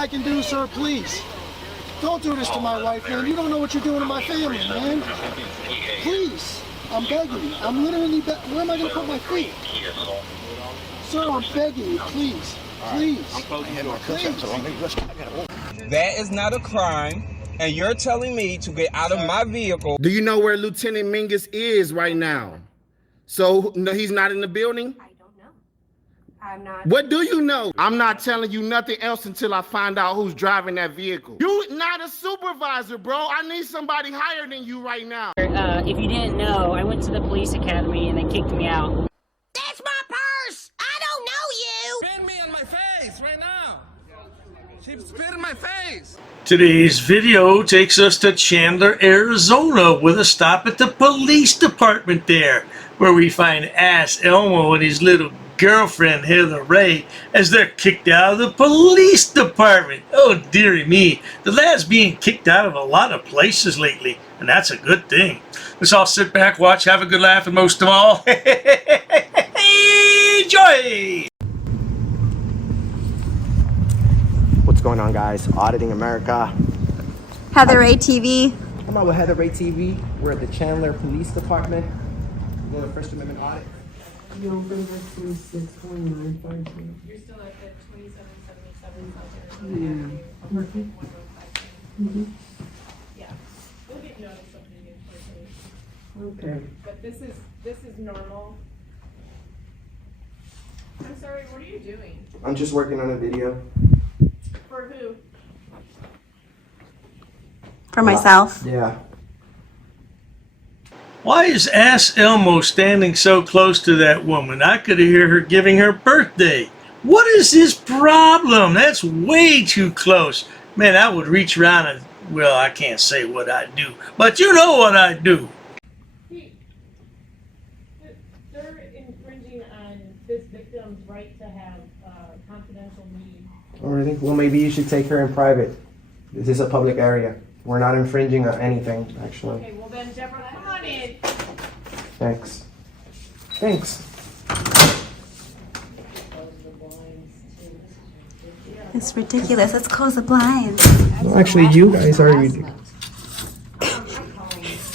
I can do, sir, please. Don't do this to my wife, man. You don't know what you're doing to my family, man. Please. I'm begging you. I'm literally where am I going to put my feet? Sir, I'm begging you, please. Please. Please. That is not a crime, and you're telling me to get out of my vehicle. Do you know where Lieutenant Mingus is right now? So no, he's not in the building? I don't know. I'm not. What do you know? I'm not telling you nothing else until I find out who's driving that vehicle. You're not a supervisor, bro. I need somebody higher than you right now. If you didn't know, I went to the police academy and they kicked me out. That's my purse! I don't know you! Spit me on my face right now. She spit in my face. Today's video takes us to Chandler, Arizona, with a stop at the police department there, where we find AssElmo and his little girlfriend, Heather Ray, as they're kicked out of the police department. Oh, dearie me. The lad's being kicked out of a lot of places lately, and that's a good thing. Let's all sit back, watch, have a good laugh, and most of all, enjoy! What's going on, guys? Auditing America. Heather Ray TV. I'm out with Heather Ray TV. We're at the Chandler Police Department. We're doing a First Amendment audit. You're still at the 2777 Yeah. We'll get you out of something good quickly. Okay. But this is normal. I'm sorry, what are you doing? I'm just working on a video. For who? For myself. Yeah. Why is AssElmo standing so close to that woman? I could hear her giving her birthday. What is his problem? That's way too close. Man, I would reach around and, well, I can't say what I do, but you know what I do. They're infringing on this victim's right to have confidential needs. Oh, really? Well, maybe you should take her in private. This is a public area. We're not infringing on anything, actually. Okay, well then, Deborah, come on in. Thanks. Thanks. It's ridiculous. Let's close the blinds. Well, actually, you guys are ridiculous.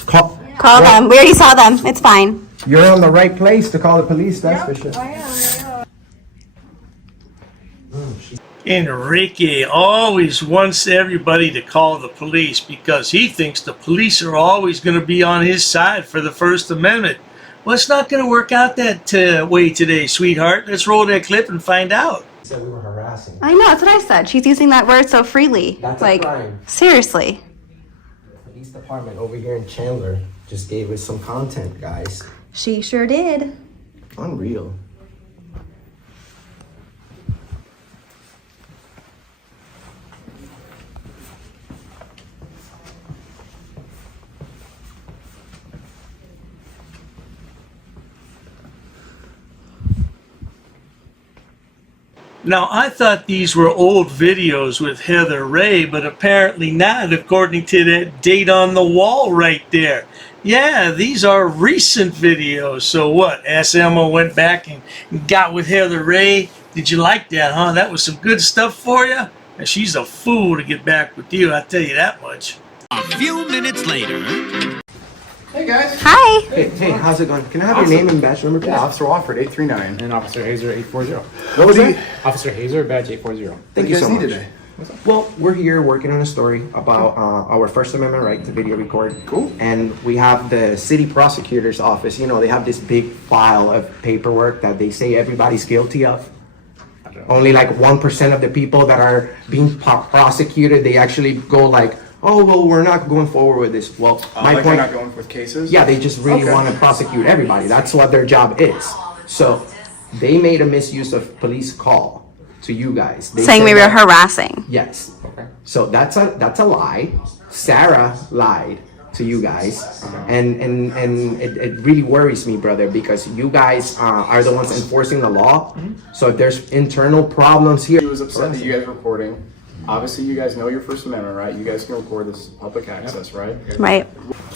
Call them. We already saw them. It's fine. You're on the right place to call the police, that's for sure. I am. Enrique always wants everybody to call the police because he thinks the police are always going to be on his side for the First Amendment. Well, it's not going to work out that way today, sweetheart. Let's roll that clip and find out. You said we were harassing. I know. That's what I said. She's using that word so freely. That's like, a crime. seriously. The police department over here in Chandler just gave us some content, guys. She sure did. Unreal. Now, I thought these were old videos with Heather Ray, but apparently not, according to that date on the wall right there. Yeah, these are recent videos. So what, AssElmo went back and got with Heather Ray? Did you like that, huh? That was some good stuff for you? And she's a fool to get back with you, I tell you that much. A few minutes later. Hey guys. Hi. Hey, how's it going? Can I have your name and badge number, please? Yeah, Officer Wofford, 839. And Officer Hazer, 840. What was that? Officer Hazer, badge 840. Thank you so much. Today? Well, we're here working on a story about our First Amendment right to video record. Cool. And we have the city prosecutor's office. You know, they have this big file of paperwork that they say everybody's guilty of. Only like 1% of the people that are being prosecuted, they actually go like, oh, well, we're not going forward with this. Well, my like point. They're not going with cases? Yeah, they just really want to prosecute everybody. That's what their job is. So they made a misuse of police call to you guys. They Saying we said were that- harassing. Yes. Okay. So that's a lie. Sarah lied to you guys, and it really worries me, brother, because you guys are the ones enforcing the law. So if there's internal problems here, He was upset that you guys were recording. Obviously, you guys know your First Amendment, right? You guys can record this public access, right? Right.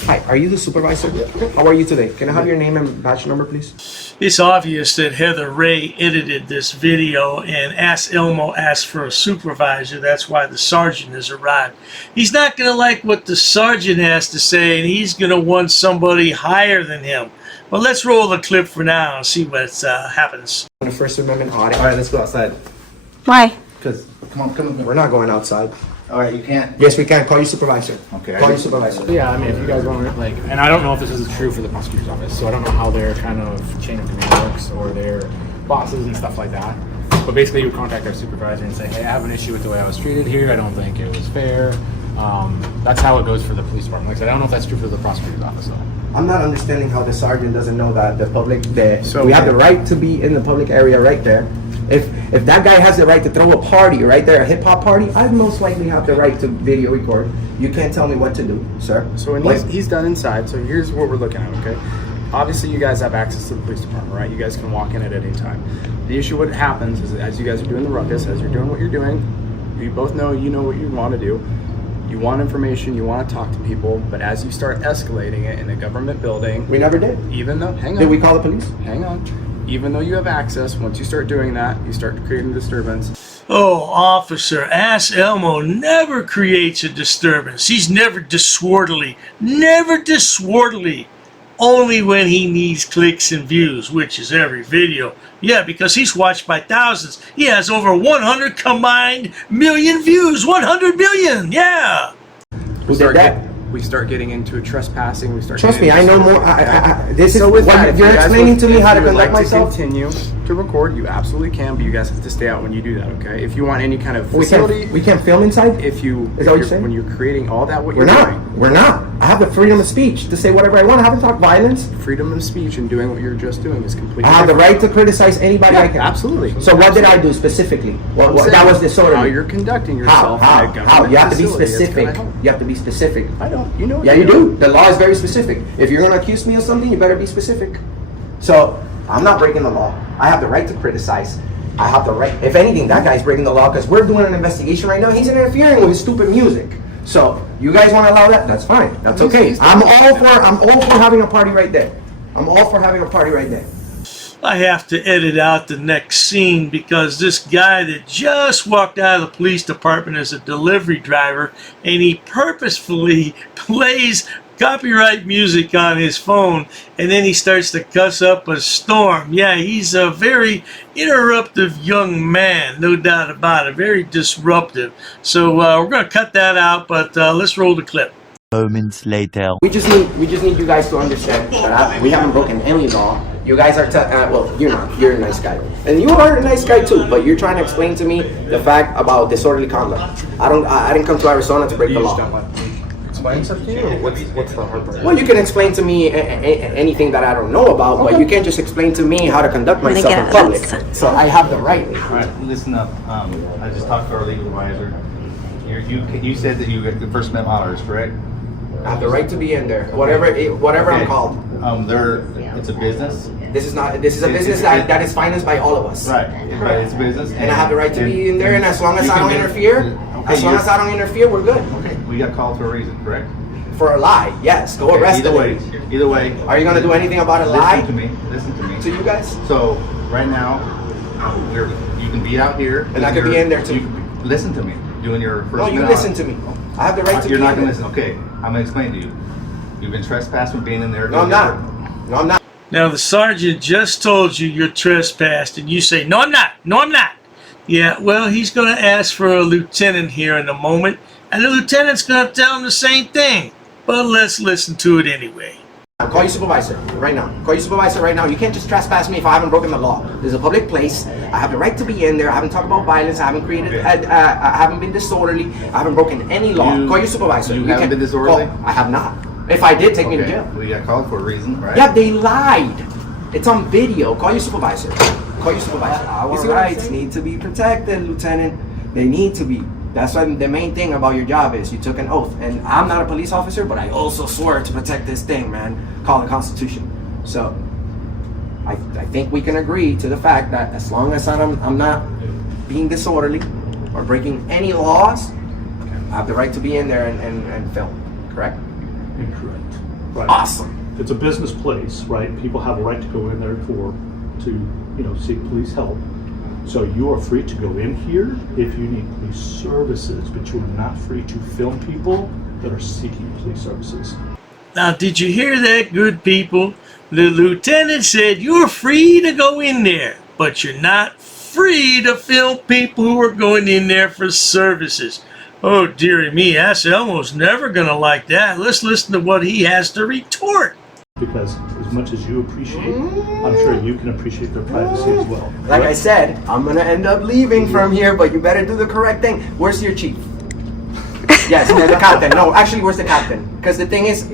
Hi, are you the supervisor? How are you today? Can I have your name and badge number, please? It's obvious that Heather Ray edited this video and AssElmo asked for a supervisor. That's why the sergeant has arrived. He's not going to like what the sergeant has to say, and he's going to want somebody higher than him. Well, let's roll the clip for now and see what happens. On a First Amendment audit. All right, let's go outside. Why? Because, come on. We're not going outside. All right, you can't. Yes, we can. Call your supervisor. Okay. Call your supervisor. Yeah, I mean, if you guys want to, like, and I don't know if this is true for the prosecutor's office, so I don't know how their kind of chain of command works or their bosses and stuff like that. But basically, you would contact our supervisor and say, hey, I have an issue with the way I was treated here. I don't think it was fair. That's how it goes for the police department. Like I said, I don't know if that's true for the prosecutor's office, though. I'm not understanding how the sergeant doesn't know that we have the right to be in the public area right there. If that guy has the right to throw a party right there, a hip hop party, I most likely have the right to video record. You can't tell me what to do, sir. So when he's done inside, so here's what we're looking at, okay? Obviously, you guys have access to the police department, right? You guys can walk in at any time. The issue, what happens is as you guys are doing the ruckus, as you're doing what you're doing, you both know you know what you want to do. You want information, you want to talk to people, but as you start escalating it in a government building... We never did. Even though... Hang on. Did we call the police? Hang on. Even though you have access, once you start doing that, you start creating disturbance. Oh, officer, AssElmo never creates a disturbance. He's never disorderly. Never disorderly. Only when he needs clicks and views, which is every video. Yeah, because he's watched by thousands. He has over 100 combined million views. 100 million, yeah. Who did that? We start getting into trespassing. We start. Trust me, I know more. This is what you're explaining to me how to conduct myself. To continue to record, you absolutely can, but you guys have to stay out when you do that. Okay? If you want any kind of facility, we can't film inside. If you, is that what you're saying? When you're creating all that, we're not. I have the freedom of speech to say whatever I want. I haven't talked violence. Freedom of speech and doing what you're just doing is completely. I have the right to criticize anybody I can. Absolutely. So what did I do specifically? What that was disorderly. How you're conducting yourself. How? You have to be specific. You have to be specific. I don't. You know. Yeah, you do. The law is very specific. If you're gonna accuse me of something, you better be specific. So I'm not breaking the law. I have the right to criticize. I have the right. If anything, that guy's breaking the law because we're doing an investigation right now. He's interfering with his stupid music. So you guys want to allow that? That's fine. That's okay. I'm all for having a party right there. I'm all for having a party right there. I have to edit out the next scene because this guy that just walked out of the police department is a delivery driver and he purposefully plays copyright music on his phone and then he starts to cuss up a storm. Yeah, he's a very interruptive young man, no doubt about it, very disruptive. So we're going to cut that out, but let's roll the clip. Moments later. We just need you guys to understand that we haven't broken any law. You guys are well, you're not. You're a nice guy, and you are a nice guy too. But you're trying to explain to me the fact about disorderly conduct. I didn't come to Arizona to break the law. Explain something to you? Or what's the hard part? Well, you can explain to me anything that I don't know about, but you can't just explain to me how to conduct myself in public. So I have the right. All right, listen up. I just talked to our legal advisor. You said that you got the First Amendment honors, correct? I have the right to be in there, whatever I'm called. It's a business. This is a business that is financed by all of us. Right, but it's business. And I have the right to be in there, and as long as I don't interfere, we're good. Okay, we got called for a reason, correct? For a lie, yes. Go arrest Either way. Are you gonna do anything about a lie? Listen to me. To you guys? So right now, you can be out here. And I could be in there too. Listen to me. Doing your first. No, you listen to me. I have the right to be in there. You're not gonna listen. Okay, I'm gonna explain to you. You've been trespassed from being in there. No, I'm not. No, I'm not. Now the sergeant just told you you're trespassed and you say, no, I'm not. No, I'm not. Yeah, well, he's going to ask for a lieutenant here in a moment, and the lieutenant's going to tell him the same thing. But let's listen to it anyway. Call your supervisor right now. Call your supervisor right now. You can't just trespass me if I haven't broken the law. This is a public place. I have the right to be in there. I haven't talked about violence. I haven't been disorderly. I haven't broken any law. Call your supervisor. You haven't been disorderly? I have not. If I did, take me to jail. We got called for a reason, right? Yeah, they lied. It's on video. Call your supervisor. Call your supervisor. Our rights need to be protected, Lieutenant. They need to be. That's why the main thing about your job is you took an oath. And I'm not a police officer, but I also swore to protect this thing, man, called the Constitution. So I think we can agree to the fact that as long as I'm not being disorderly or breaking any laws, I have the right to be in there and film. Correct? Incorrect. Right. Awesome. It's a business place, right? People have a right to go in there to seek police help. So you are free to go in here if you need police services, but you are not free to film people that are seeking police services. Now, did you hear that, good people? The lieutenant said you're free to go in there, but you're not free to film people who are going in there for services. Oh, dearie me, AssElmo's never gonna like that. Let's listen to what he has to retort. Because as much as you appreciate, I'm sure you can appreciate their privacy as well. Like I said, I'm gonna end up leaving from here, but you better do the correct thing. Where's your chief? Yes, the captain. No, actually, where's the captain? Because the thing is,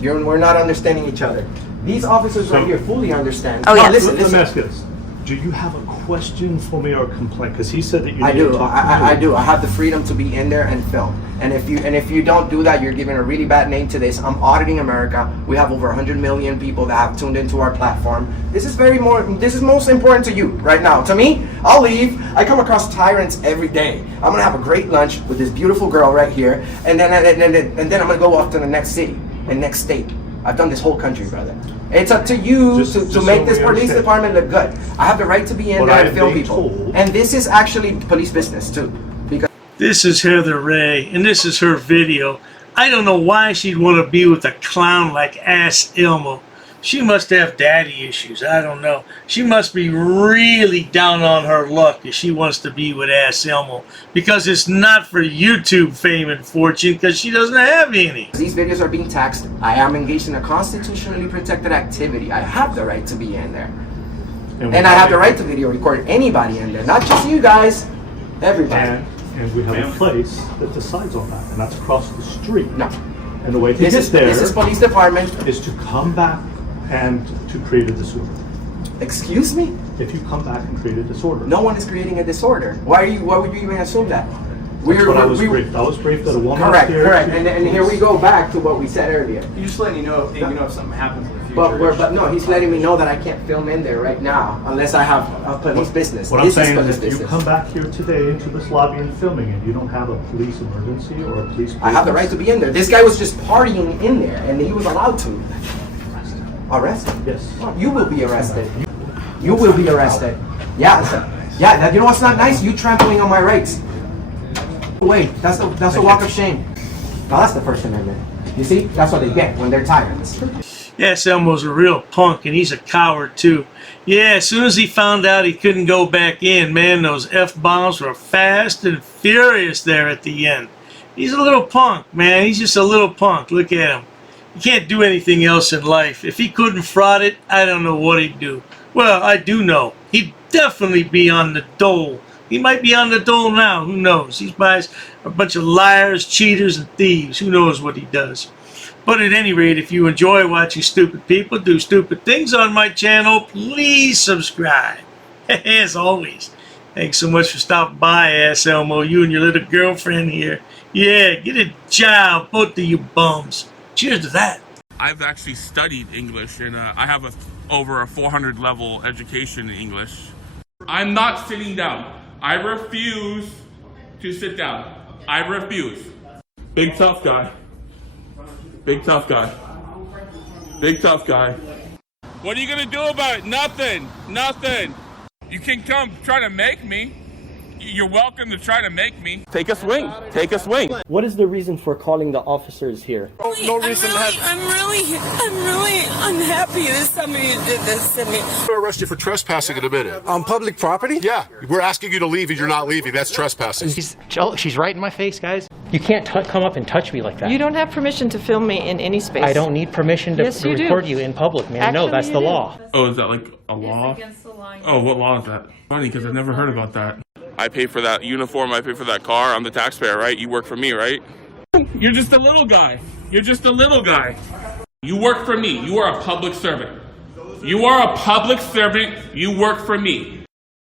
we're not understanding each other. These officers right here fully understand. Oh, yeah. Let me ask you this. Do you have a question for me or a complaint? Because he said that you I need do. to talk to me. I do. I have the freedom to be in there and film. And if you don't do that, you're giving a really bad name to this. I'm auditing America. We have over 100 million people that have tuned into our platform. This is most important to you right now. To me, I'll leave. I come across tyrants every day. I'm gonna have a great lunch with this beautiful girl right here, and then I'm gonna go off to the next city and next state. I've done this whole country, brother. It's up to you to make this police department look good. I have the right to be in there and film people. And this is actually police business too. Because This is Heather Ray, and this is her video. I don't know why she'd want to be with a clown like AssElmo. She must have daddy issues. I don't know. She must be really down on her luck if she wants to be with AssElmo, because it's not for YouTube fame and fortune, because she doesn't have any. these videos are being taxed. I am engaged in a constitutionally protected activity. I have the right to be in there. And I have the right to video record anybody in there, not just you guys, everybody. And we have a place that decides on that, and that's across the street. No. And the way to This get is there this is police department. is to come back and to create a disorder. Excuse me? If you come back and create a disorder. No one is creating a disorder. Why would you even assume that? That's what I was briefed. I was briefed that a woman upstairs. Correct. And here we go back to what we said earlier. You're just letting you know if something happens in the future. But no, he's letting me know that I can't film in there right now unless I have a police business. What I'm This is saying police is if you business. come back here today into this lobby and filming and you don't have a police emergency or a police I have the right to be in there. This guy was just partying in there and he was allowed to. Arrested? Yes. You will be arrested. You will be arrested. Yeah. Yeah, you know what's not nice? You trampling on my rights. Wait, that's a walk of shame. Now that's the First Amendment. You see? That's what they get when they're tyrants. AssElmo's a real punk, and he's a coward too. Yeah, as soon as he found out he couldn't go back in, man, those F-bombs were fast and furious there at the end. He's a little punk, man. He's just a little punk. Look at him. He can't do anything else in life. If he couldn't fraud it, I don't know what he'd do. Well, I do know. He'd definitely be on the dole. He might be on the dole now. Who knows? He buys a bunch of liars, cheaters, and thieves. Who knows what he does? But at any rate, if you enjoy watching stupid people do stupid things on my channel, please subscribe. As always, thanks so much for stopping by, AssElmo. You and your little girlfriend here. Yeah, get a job, both of you bums. Cheers to that. I've actually studied English, and I have over a 400 level education in English. I'm not sitting down. I refuse to sit down. I refuse. Big tough guy. Big tough guy. Big tough guy. What are you gonna do about it? Nothing. Nothing. You can come try to make me. You're welcome to try to make me. Take a swing. Take a swing. What is the reason for calling the officers here? No reason I'm really unhappy that somebody did this to me. We'll arrest you for trespassing in a minute. On public property? Yeah, we're asking you to leave and you're not leaving. That's trespassing. She's right in my face, guys. You can't come up and touch me like that. You don't have permission to film me in any space. I don't need permission to Yes, you do. record you in public, man. Actually, no, that's you the do. law. Oh, is that like a law? Against the law. Oh, what law is that? Funny, because I've never heard about that. I pay for that uniform, I pay for that car, I'm the taxpayer, right? You work for me, right? You're just a little guy. You're just a little guy. You work for me. You are a public servant. You are a public servant. You work for me.